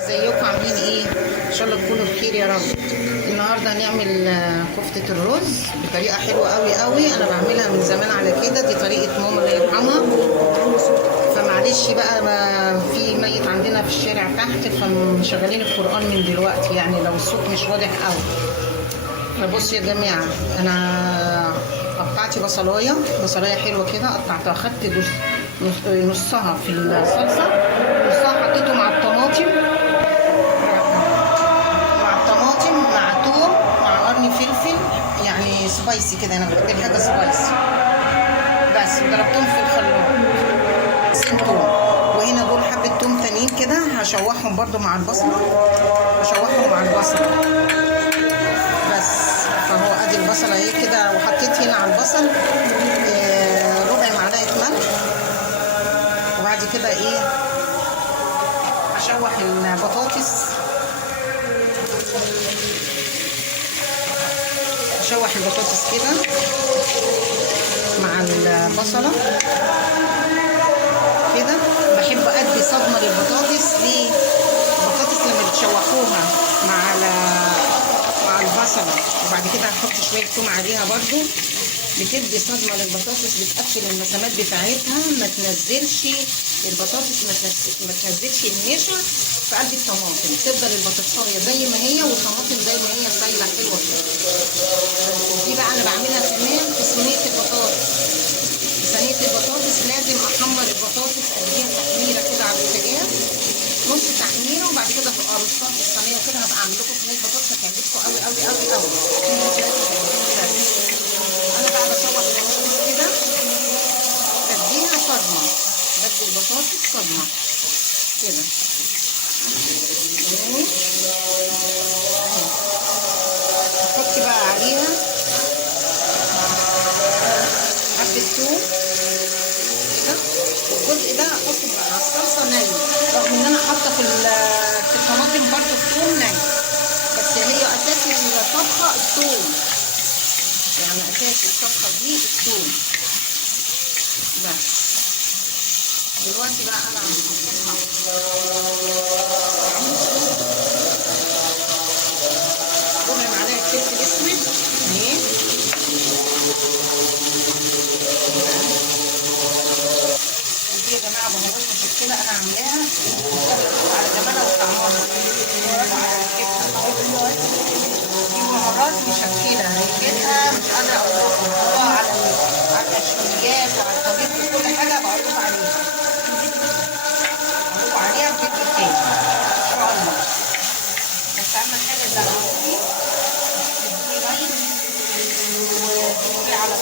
ازيكم عاملين ايه؟ ان شاء الله تكونوا بخير يا رب. النهارده هنعمل كفتة الرز بطريقة حلوة قوي قوي. انا بعملها من زمان على كده، دي طريقة ماما الله يرحمها. فمعلش بقى في ميت عندنا في الشارع تحت، فمشغلين القرآن من دلوقتي، يعني لو الصوت مش واضح قوي. فبصوا يا جماعة، انا قطعت بصلاية حلوة كده، قطعتها، خدت نصها في الصلصة، نصها حطيته مع الطماطم، مع توم، مع قرن فلفل، يعني سبايسي كده، انا بحب الحاجه سبايسي بس. وضربتهم في الخلاط سين توم. وهنا دول حبه توم تانيين كده، هشوحهم برده مع البصله، بس. فهو ادي البصله اهي كده، وحطيت هنا على البصل ربع معلقه ملح. وبعد كده هشوح البطاطس، كده مع البصله كده. بحب ادي صدمه للبطاطس. ليه؟ البطاطس لما بتشوحوها مع البصله، وبعد كده هنحط شويه توم عليها برده، بتدي صدمه للبطاطس، بتقفل المسامات بتاعتها، ما تنزلش البطاطس، ما تنزلش النشا في قلب الطماطم، تفضل البطاطسايه زي ما هي والطماطم زي ما هي سايله حلوه كده. دي بقى انا بعملها كمان في صينيه البطاطس. لازم احمر البطاطس، اديها تحميره كده على البوتاجاز، نص تحميره، وبعد كده ارصها في الصينيه كده. هبقى اعمل لكم صينيه بطاطس هتعجبكم قوي قوي قوي قوي. انا بقى بشوح البطاطس كده، بديها صدمه، بدي البطاطس صدمه كده. احط بقى عليها حبه توم كده، والجزء ده احطه على الصلصه ني، رغم ان انا حاطه في الطماطم برده الثوم ني، بس هي اساس الطبخه الثوم، يعني اساس الطبخه دي الثوم بس. دلوقتي بقى انا هحطها ربع معلقه فلفل اسود اهي، دي يا جماعه بهارات مشكله انا عاملاها على جمالها وطعمها، دي بهارات مشكله، ريحتها مش قادره اوصفها، على الاشويات وعلى الطبيخ وكل حاجه بعرض عليها الفيديو التاني ان شاء الله. بس اهم حاجه تدخلوني تدوني لايك وتدوسي على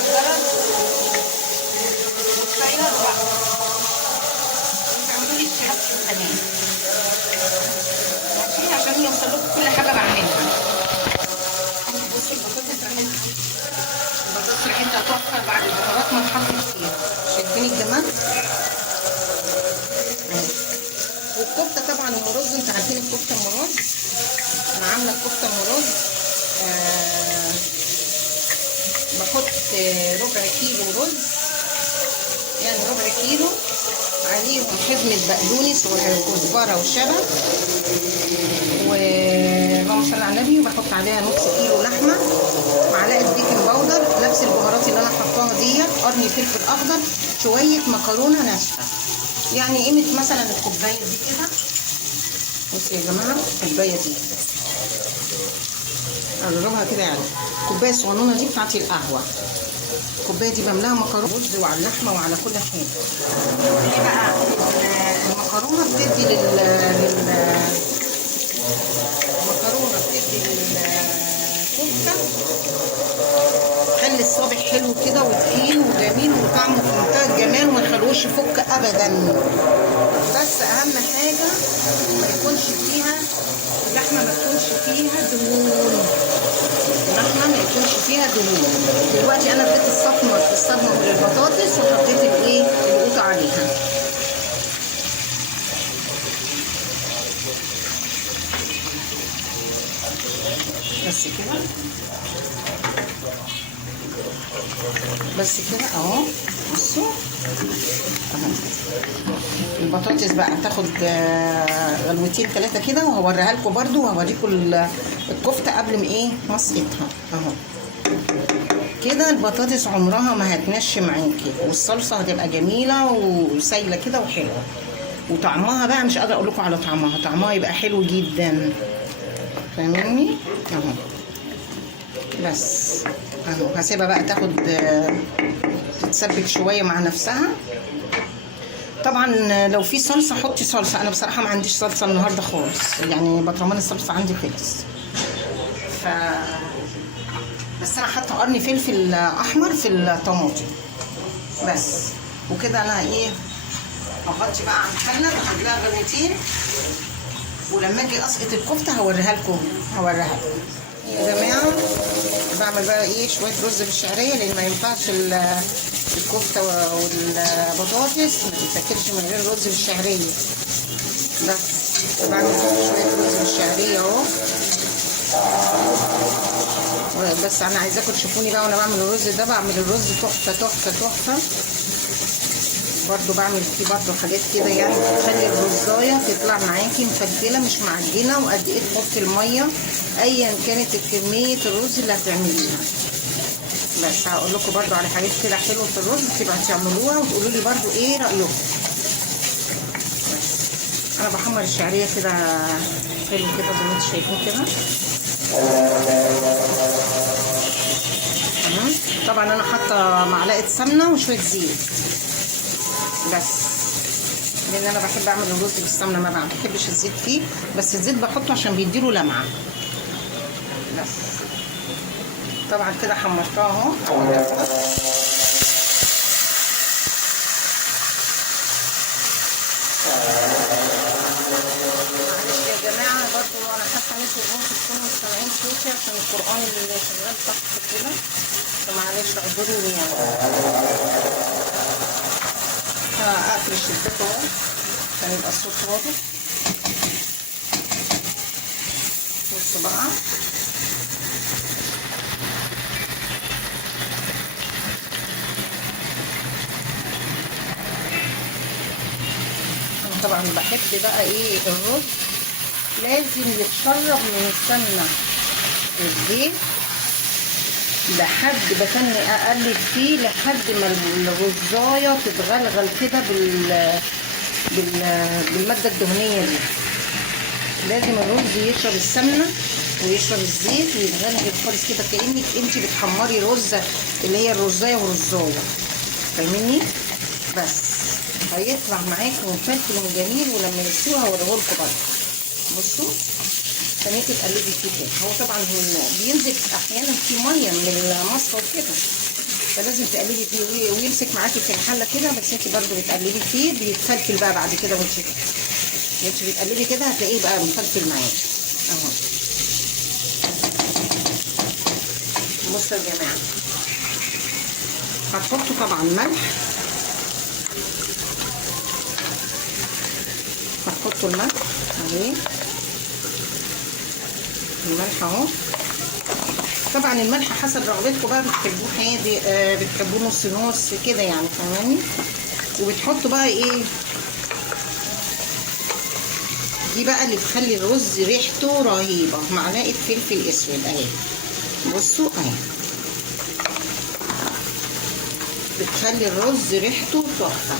الجرس وتشير بقى، وتعملوا لي اشتراك في القناه ماشي، عشان يوصلكوا كل حاجه بعملها. بصي البطاطس ريحتها تحفه بعد البهارات ما اتحطت فيها، شايفين الجمال؟ والكفته طبعا ام رز، انتوا عارفين الكفته ام رز، انا عامله الكفته ام رز. بحط ربع كيلو رز، يعني ربع كيلو، عليهم حزمه بقدونس وكزبره وشبت اللهم صل على النبي، وبحط عليها نص كيلو لحمه، معلقه بيكنج باودر، نفس البهارات اللي انا حطاها ديت، قرن فلفل اخضر، شويه مكرونه ناشفه، يعني قيمه مثلا الكوبايه دي كده. بصوا يا جماعه الكوبايه دي اضربها كده، يعني الكوبايه الصغنونه دي بتاعتي القهوه، الكوبايه دي بملاها مكرونه رز وعلى اللحمه وعلى كل حاجه. ايه بقى المكرونه بتدي للكفته، خلي الصابع حلو كده وتخين وجميل وطعمه في منتهى الجمال، وما يخلوش يفك ابدا. بس اهم حاجه ما يكونش فيها اللحمه، ما يكونش فيها دهون. دلوقتي انا اديت الصدمه للبطاطس، وحطيت القوطه عليها. بس كده اهو. بصوا البطاطس بقى تاخد غلوتين 3 كده، وهوريها لكم برده، وهوريكم الكفته قبل ما ايه مسقتها اهو كده. البطاطس عمرها ما هتنش معاكي، والصلصه هتبقى جميله وسايله كده وحلوه، وطعمها بقى مش قادره اقول لكم على طعمها يبقى حلو جدا، فاهميني اهو. بس اهو هسيبها بقى تاخد تتسبك شويه مع نفسها. طبعا لو في صلصه حطي صلصه، انا بصراحه ما عنديش صلصه النهارده خالص، يعني برطمان الصلصه عندي خلص. بس انا حاطه قرن فلفل احمر في الطماطم بس. وكده انا ايه اغطي بقى على الحله، اخد لها غلوتين، ولما اجي اسقط الكفته هوريها لكم يا جماعه. بعمل بقى ايه شويه رز بالشعريه، لان ما ينفعش الكفته والبطاطس ما تتاكلش من غير رز بالشعريه. بس بعمل شويه رز بالشعريه اهو. بس انا عايزاكم تشوفوني بقى وانا بعمل الرز ده، بعمل الرز تحفه تحفه تحفه. برضو بعمل فيه برضو حاجات كده يعني تخلي الرزايه تطلع معاكي مفلفله مش معجنه، وقد ايه تحطي الميه ايا كانت كميه الرز اللي هتعمليها. بس هقول لكم برضو على حاجات كده حلوه في الرز تبقى تعملوها وتقولوا لي برضو ايه رايكم. انا بحمر الشعريه كده حلو كده زي ما انتم شايفين كده. طبعا انا حاطه معلقه سمنه وشويه زيت بس، لان انا بحب اعمل الرز بالسمنه، ما بحبش الزيت فيه، بس الزيت بحطه عشان بيديله لمعه بس. طبعا كده حمرتها اهو. معلش يا جماعه برضو انا حاسه ان انتوا ممكن تكونوا سامعين صوتي عشان القران اللي شغال تحت كده، فمعلش اعذروني يعني. هقفل الشباك اهو عشان يبقى الصوت واضح. بصوا بقى انا طبعا بحب بقى ايه الرز لازم يتشرب من السمنه والزيت لحد بتني اقلب فيه لحد ما الرزايه تتغلغل كده بالماده الدهنيه دي. لازم الرز يشرب السمنه ويشرب الزيت ويتغلغل خالص كده، كانك انت بتحمري رزه اللي هي الرزايه ورزايه، فاهميني؟ بس هيطلع معاكم مفلفل وجميل. ولما يستوي هوريهولكم برضه. بصوا تنيكي تقلبي فيه كده. هو طبعا بينزل احيانا في ميه من المصفى وكده، فلازم تقلبي فيه ويمسك معاكي في الحله كده، بس انت برضو بتقلبي فيه بيتفلفل بقى بعد كده. وانت بتقلبي كده هتلاقيه بقى مفلفل معاكي اهو. بصوا يا جماعه هتحطوا طبعا ملح، هتحطوا الملح اهي، الملح اهو. طبعا الملح حسب رغبتكم بقى، بتحبوه حادق بتحبوه نص نص كده يعني، فاهماني؟ وبتحطوا بقى ايه دي بقى اللي تخلي الرز ريحته رهيبه، معلقه فلفل اسود اهي. بصوا اهي بتخلي الرز ريحته تحفه.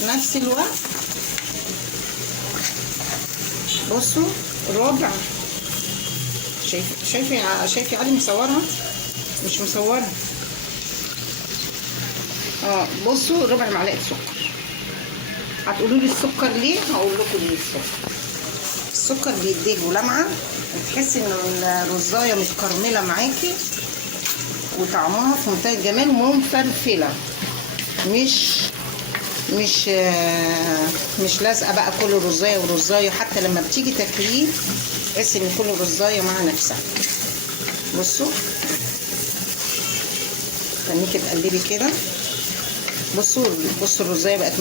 في نفس الوقت بصوا ربع، شايفه علي مصورها مش مصورها بصوا ربع معلقه سكر. هتقولوا لي السكر ليه؟ هقول لكم ليه السكر بيديله لمعه، وتحسي ان الرزايه متكرمله معاكي وطعمها في منتهى الجمال ومفلفله، مش لازقه بقى كل رزايه ورزايه. حتى لما بتيجي تاكليه تحسي ان كل رزايه مع نفسها. بصوا خليكي تقلبي كده. بصوا الرزايه بقت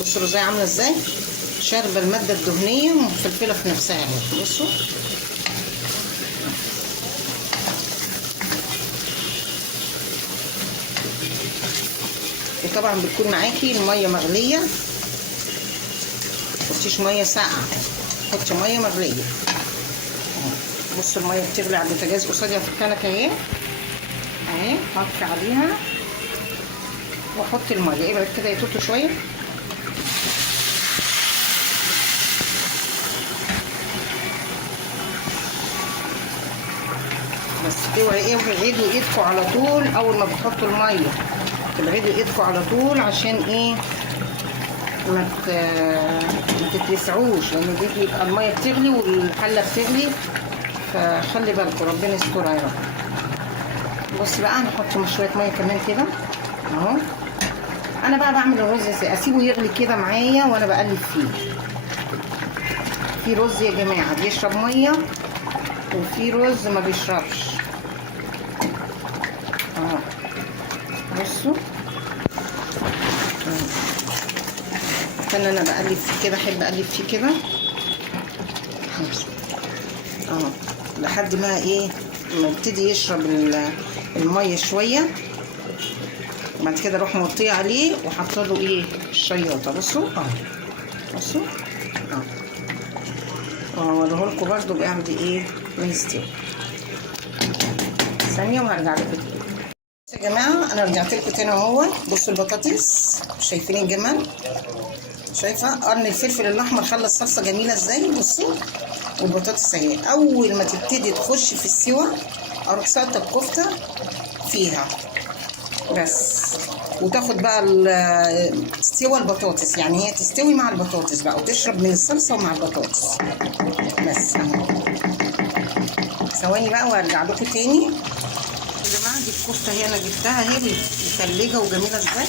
بصوا الرزايه عامله ازاي، شاربه الماده الدهنيه ومفلفله في نفسها اهي. بصوا وطبعا بتكون معاكي الميه مغليه، متحطيش ميه ساقعه تحطي ميه مغليه. بصوا الميه بتغلي على البوتاجاز قصادي في الكنكه اهي اهي. هطفي عليها واحط الميه. ابعد كده يطوطوا شويه. بس اوعي ابعدوا ايدكم على طول اول ما بتحطوا الميه، تبعدوا ايدكم على طول عشان ايه ما تتلسعوش، لان دي بيبقى الميه بتغلي والحله بتغلي، فخلي بالكم ربنا يسترها يا رب. بص بقى هنحط شويه ميه كمان كده اهو. انا بقى بعمل الرز ازاي؟ اسيبه يغلي كده معايا وانا بقلب فيه. في رز يا جماعه بيشرب ميه وفي رز ما بيشربش اهو. بصوا كان انا بقلب فيه كده، احب اقلب فيه كده اهو لحد ما ايه ما يبتدي يشرب الميه شويه. بعد كده اروح موطيه عليه وحاطه له ايه الشياطه. بصوا اهو بصوا اهو. وهوريه لكم برده بعمل ايه ما يستوي. ثانيه وهرجع لكم يا جماعه. انا رجعت لكم تاني اهو. بصوا البطاطس، شايفين الجمال؟ شايفه قرن الفلفل الاحمر خلى الصلصه جميله ازاي؟ بصوا. والبطاطس اهي اول ما تبتدي تخش في السوا اروح ساقطه الكفته فيها بس، وتاخد بقى سوا البطاطس، يعني هي تستوي مع البطاطس بقى وتشرب من الصلصه ومع البطاطس بس اهو. ثواني بقى وارجع لكم تاني. يا جماعه دي الكفته هي انا جبتها اهي متلجه وجميله ازاي اهي.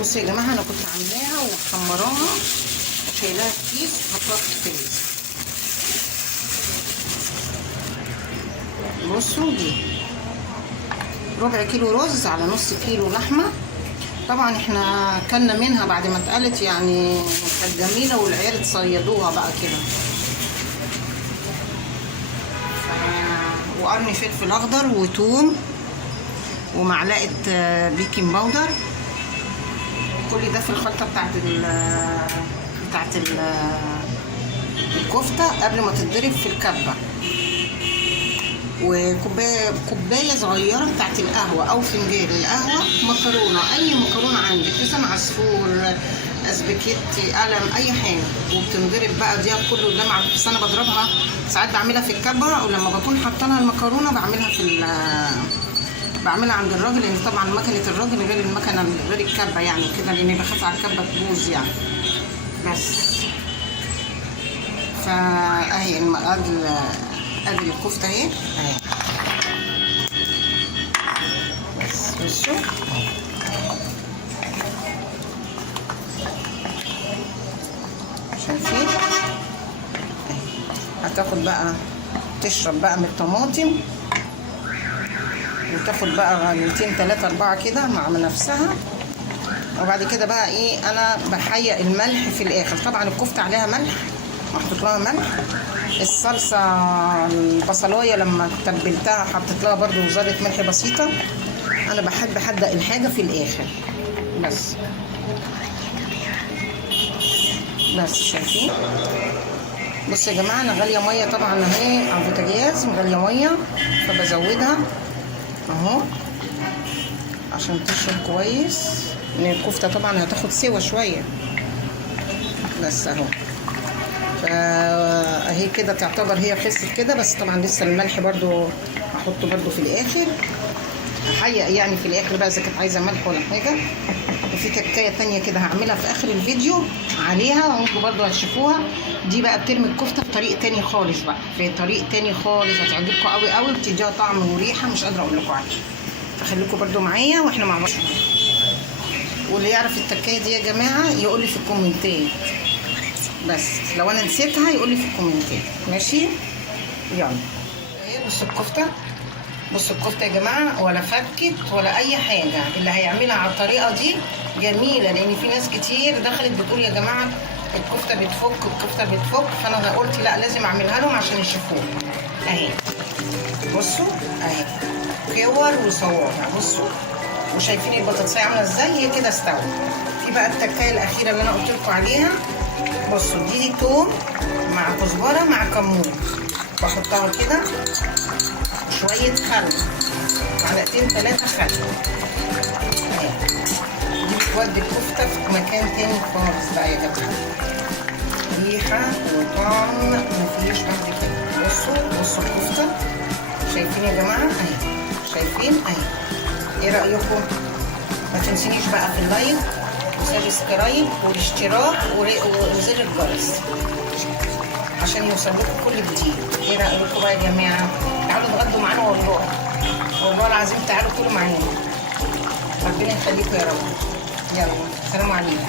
بصوا يا جماعه انا كنت عاملاها ومحمراها وشايلاها في كيس وحطاها في الفريزر. بصوا دي ربع كيلو رز على نص كيلو لحمه. طبعا احنا كلنا منها بعد ما اتقلت، يعني كانت جميله والعيال اتصيدوها بقى كده. وقرن فلفل اخضر وتوم ومعلقه بيكنج باودر. كل ده في الخلطه بتاعت الكفته قبل ما تتضرب في الكبه. وكوبايه صغيره بتاعت القهوه او فنجان القهوه مكرونه، اي مكرونه عندك، لسان عصفور، اسباجيتي، قلم، اي حاجه، وبتنضرب بقى دي كله ده بس انا بضربها ساعات بعملها في الكبه، ولما بكون حاطه لها المكرونه بعملها عند الراجل، لان طبعا مكنه الراجل غير المكنه غير الكبه يعني كده، لاني بخاف على الكبه تبوظ يعني بس. فاهي ادي الكفته اهي بس. بصوا شايفين هتاخد بقى تشرب بقى من الطماطم وتاخد بقى غلوتين 3 4 كده مع نفسها. وبعد كده بقى ايه انا بحيق الملح في الاخر. طبعا الكفته عليها ملح، محطوط لها ملح. الصلصه البصلايه لما تبلتها حطيت لها برده ذره ملح بسيطه. انا بحب احدق الحاجه في الاخر بس شايفين. بصوا يا جماعه انا غاليه ميه طبعا اهي على البوتاجاز، مغليه ميه فبزودها اهو عشان تشرب كويس، لان الكفته طبعا هتاخد سوا شويه بس اهو. فاهي كده تعتبر هي خلصت كده، بس طبعا لسه الملح برضو هحطه برضو في الاخر، هحيق يعني في الاخر بقى اذا كانت عايزه ملح ولا حاجه. وفي تكايه تانية كده هعملها في اخر الفيديو عليها وانتوا برضو هتشوفوها. دي بقى بترمي الكفته بطريقه تاني خالص بقى، في طريق تاني خالص هتعجبكم قوي قوي، بتديها طعم وريحه مش قادره اقول لكم عليه. فخليكم برضو معايا واحنا مع بعض. واللي يعرف التكايه دي يا جماعه يقول لي في الكومنتات. بس لو انا نسيتها يقول لي في الكومنتات. ماشي يلا. بصوا الكفته، بصوا الكفته يا جماعه، ولا فكت ولا اي حاجه. اللي هيعملها على الطريقه دي جميله، لان في ناس كتير دخلت بتقول يا جماعه الكفته بتفك، الكفته بتفك، فانا قلت لا لازم اعملها لهم عشان يشوفوها. اهي بصوا اهي كور وصوابع، بصوا وشايفين البطاطسيه عامله ازاي، هي كده استوت. في بقى التكايه الاخيره اللي انا قلت لكم عليها، بصوا دي توم مع كزبره مع كمون، بحطها كده شويه خل، معلقتين 3 خل. اهي دي بتودي الكفته في مكان تاني خالص بقى يا جماعه، ريحه وطعم مفيش بعد كده. بصوا الكفته، شايفين يا جماعه اهي، شايفين اهي. ايه رايكم؟ ما تنسونيش بقى في اللايك وسبسكرايب والاشتراك وزر الجرس عشان يوصل لكم كل جديد. ايه رايكم بقى يا جماعه؟ تعالوا اتغدوا معانا، والله العظيم تعالوا كلوا معانا. ربنا يخليكم يا رب. يلا سلام عليكم.